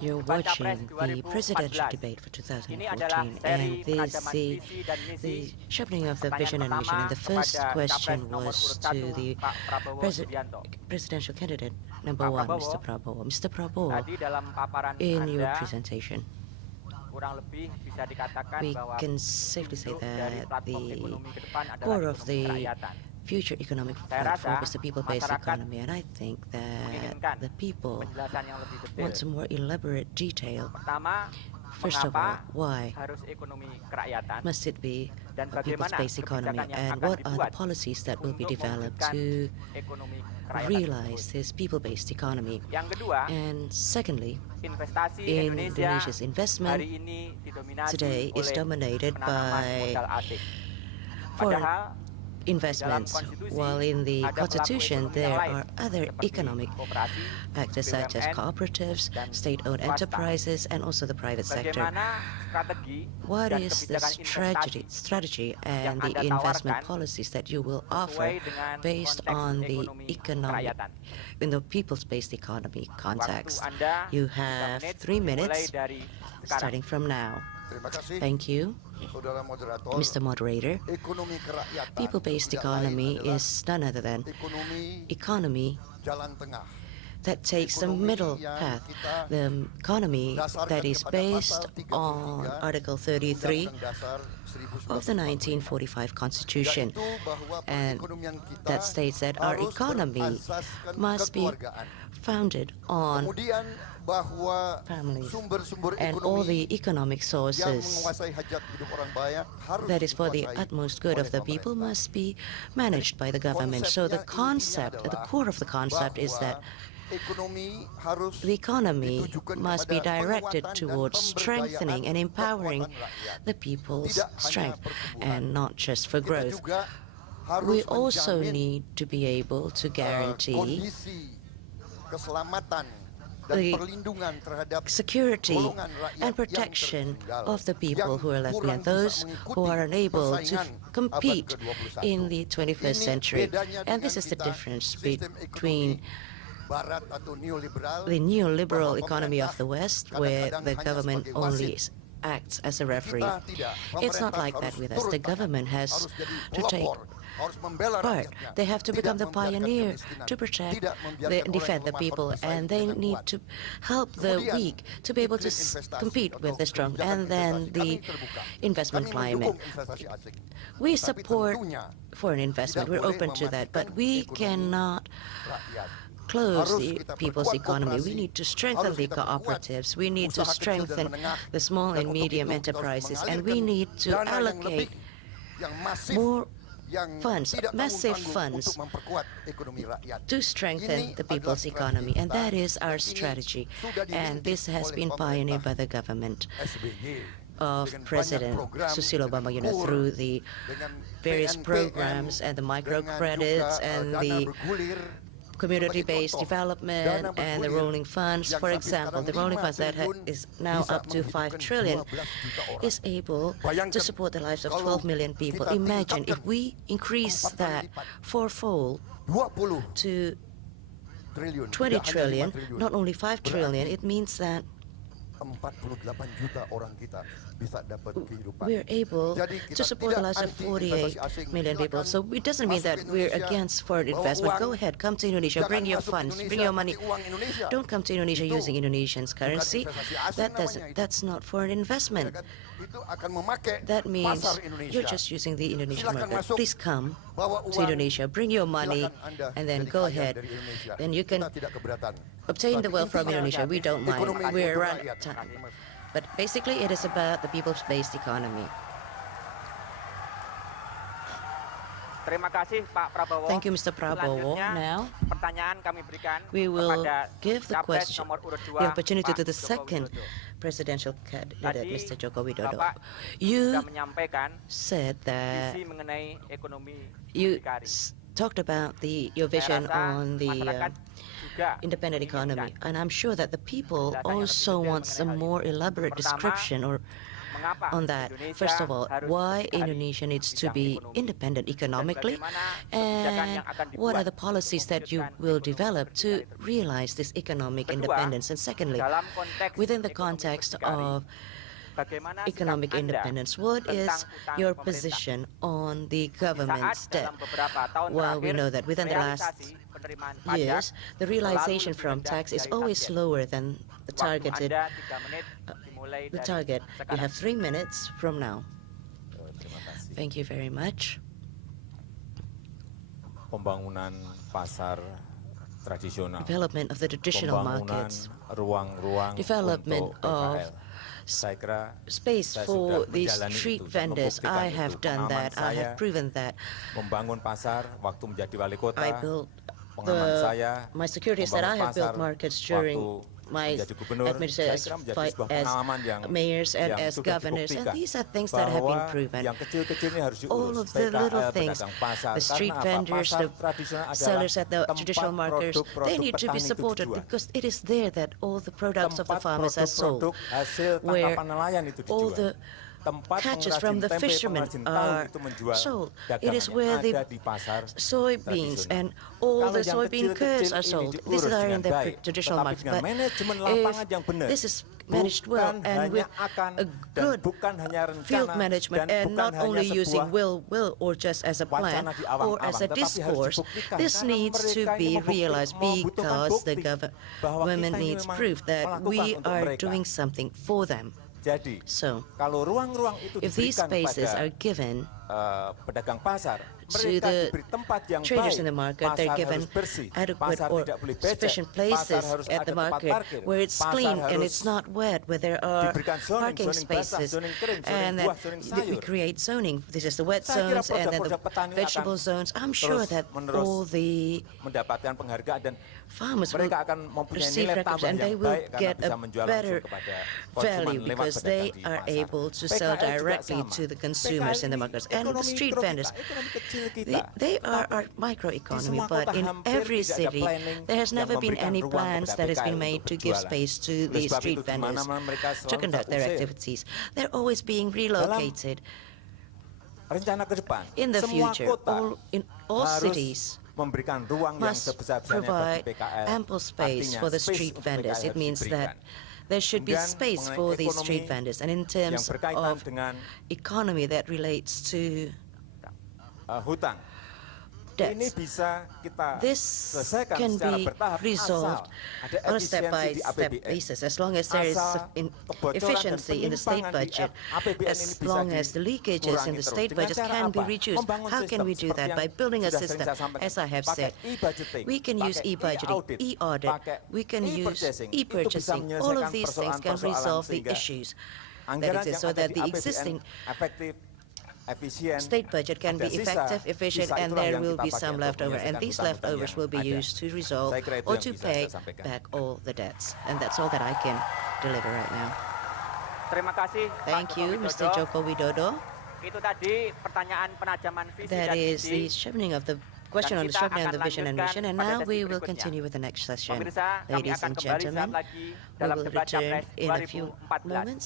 You're watching the presidential debate for 2014, and this is the sharpening of the vision and mission. And the first question was to the presidential candidate, number one, Mr. Prabowo. Mr. Prabowo, in your presentation, we can safely say that the core of the future economic platform is the people-based economy, and I think that the people want some more elaborate detail. First of all, why must it be a people-based economy, and what are the policies that will be developed to realize this people-based economy? And secondly, in Indonesia's investment today is dominated by foreign investments, while in the Constitution there are other economic actors such as cooperatives, state-owned enterprises, and also the private sector. What is the strategy and the investment policies that you will offer based on the economic, in the people's-based economy context? You have 3 minutes starting from now. Thank you, Mr. Moderator. People-based economy is none other than economy that takes the middle path, the economy that is based on Article 33 of the 1945 Constitution, and that states that our economy must be founded on families and all the economic sources that is for the utmost good of the people must be managed by the government. So the concept, the core of the concept is that the economy must be directed towards strengthening and empowering the people's strength, and not just for growth. We also need to be able to guarantee the security and protection of the people who are left behind, those who are unable to compete in the 21st century. And this is the difference between the neoliberal economy of the West, where the government only acts as a referee. It's not like that with us. The government has to take part. They have to become the pioneer to protect and defend the people, and they need to help the weak to be able to compete with the strong. And then the investment climate. We support foreign investment. We're open to that, but we cannot close the people's economy. We need to strengthen the cooperatives. We need to strengthen the small and medium enterprises, and we need to allocate more funds, massive funds, to strengthen the people's economy. And that is our strategy. And this has been pioneered by the government of President Susilo Bambang Yudhoyono through the various programs and the microcredits and the community-based development and the rolling funds. For example, the rolling funds that is now up to 5 trillion is able to support the lives of 12 million people. Imagine if we increase that fourfold to 20 trillion, not only 5 trillion, it means that we're able to support the lives of 48 million people. So it doesn't mean that we're against foreign investment. Go ahead, come to Indonesia, bring your funds, bring your money. Don't come to Indonesia using Indonesian's currency. That's not foreign investment. That means you're just using the Indonesian market. Please come to Indonesia, bring your money, and then go ahead. Then you can obtain the wealth from Indonesia. We don't mind. We're around time. But basically, it is about the people's-based economy. Thank you, Mr. Prabowo. Now, we will give the opportunity to the second presidential candidate, Mr. Joko Widodo. You said that you talked about your vision on the independent economy, and I'm sure that the people also want some more elaborate description or on that. First of all, why Indonesia needs to be independent economically, and what are the policies that you will develop to realize this economic independence? And secondly, within the context of economic independence, what is your position on the government's debt? Well, we know that within the last years, the realization from tax is always slower than the targeted the target. You have 3 minutes from now. Thank you very much. Pembangunan pasar tradisional, Development of the traditional markets, ruang-ruang development untuk of PKL. Saya kira space saya for sudah these menjalani street itu, vendors. membuktikan I itu. have done Pengalaman that. I have saya proven that. membangun pasar waktu menjadi wali kota. I built Pengalaman saya my security is that I have built markets during my menjadi gubernur. administration Saya kira menjadi sebuah as pengalaman yang mayors and as sudah governors, and dibuktikan these are things that have been bahwa proven. yang kecil-kecil ini harus diurus. All of the little PKL, things, pedagang pasar. the street Karena apa? vendors, Pasar the tradisional adalah sellers at the tempat traditional markets, produk-produk they need to be petani itu supported dijual. because it is there that all the products of the Tempat farmers are sold, produk-produk hasil where tangkapan nelayan itu all dijual. the Tempat catches from the pengrajin tempe, fishermen pengrajin tahu are itu menjual sold. It dagangannya. is where the Ada di pasar soybeans tradisional. and all Kalau the yang soybean kecil-kecil curds are ini sold. diurus These are in dengan the baik, traditional tetapi markets. dengan But manajemen if lapangan yang benar, this is managed well bukan and with hanya akan a dan good bukan hanya rencana field management dan and bukan not hanya only using sebuah will or just as a plan wacana di or awang-awang, as a tetapi harus discourse, dibuktikan. this Karena needs to mereka ini be realized membutuhkan because the bukti bahwa government kita ini needs memang proof that melakukan we untuk are mereka. doing something for them. Jadi, So, kalau ruang-ruang itu if these diberikan spaces kepada are given pedagang pasar, to mereka the diberi tempat yang traders baik. in the market, they're Pasar given harus bersih, adequate pasar or tidak boleh becek, sufficient pasar places harus at ada the tempat market parkir, where it's pasar clean and harus it's not wet, where there are diberikan zoning, parking zoning basah, spaces, zoning kering, zoning and buah, that zoning we sayur. create zoning. This is the wet Saya kira zones and then the produk-produk petani vegetable akan zones. I'm sure terus that menerus all the mendapatkan penghargaan dan farmers will mereka akan mempunyai receive nilai recognition tambah and they yang will baik karena get bisa a menjual better langsung kepada konsumen value lewat because pedagang they di are pasar. able to sell PKL juga directly sama. to the consumers PKL in the ini markets and the ekonomi street mikro vendors. kita, ekonomi kecil kita. They are Tetapi our microeconomy, semua but kota in hampir every tidak ada city, planning there has yang never been memberikan any ruang plans kepada that has been PKL made untuk to give berjualan. space to Oleh the sebab street itu, di vendors mana-mana mereka to selalu conduct their terusir. activities. They're always being relocated. Rencana ke depan, In the semua future, kota in all harus cities memberikan ruang yang must sebesar-besarnya provide bagi PKL. ample space Artinya, for the space street untuk vendors. PKL It harus means that diberikan. there should be Kemudian space mengenai for these ekonomi street vendors. And in yang terms berkaitan of dengan economy that relates to hutang, ini debts, bisa kita this selesaikan can secara be bertahap resolved asal ada on a efisiensi di step-by-step APBN. basis, as long as there is Asal kebocoran dan efficiency in the state penyimpangan di budget, APBN ini as bisa long as the leakages in dikurangi the terus. state Dengan budget cara can be apa? reduced. Membangun How can sistem we do seperti that? yang By building a sudah sering system, saya sampaikan. as I have Pakai said. e-budgeting, We can use pakai e-budgeting, e-audit, e-audit, pakai we can use e-purchasing. Itu bisa e-purchasing. All of menyelesaikan these things can persoalan-persoalan resolve the sehingga issues that anggaran exist yang so ada that di the APBN existing efektif, efisien, state budget can ada be sisa, effective, efficient, sisa and itulah there yang will kita be pakai some untuk leftover, and menyelesaikan these hutang-hutang leftovers yang will be ada. used to resolve Saya kira itu or yang to bisa pay saya sampaikan. back all the debts. And that's all that I can deliver right now. Terima kasih, Thank Pak you, Joko Mr. Widodo. Joko Widodo. Itu tadi pertanyaan penajaman visi That dan is the misi. sharpening of the question on the kita sharpening of akan the vision and lanjutkan mission. And pada now sesi we will berikutnya. continue with the next session. Pemirsa, kami Ladies akan and kembali saat gentlemen, lagi we dalam will debat return Capres in a few 2014. moments.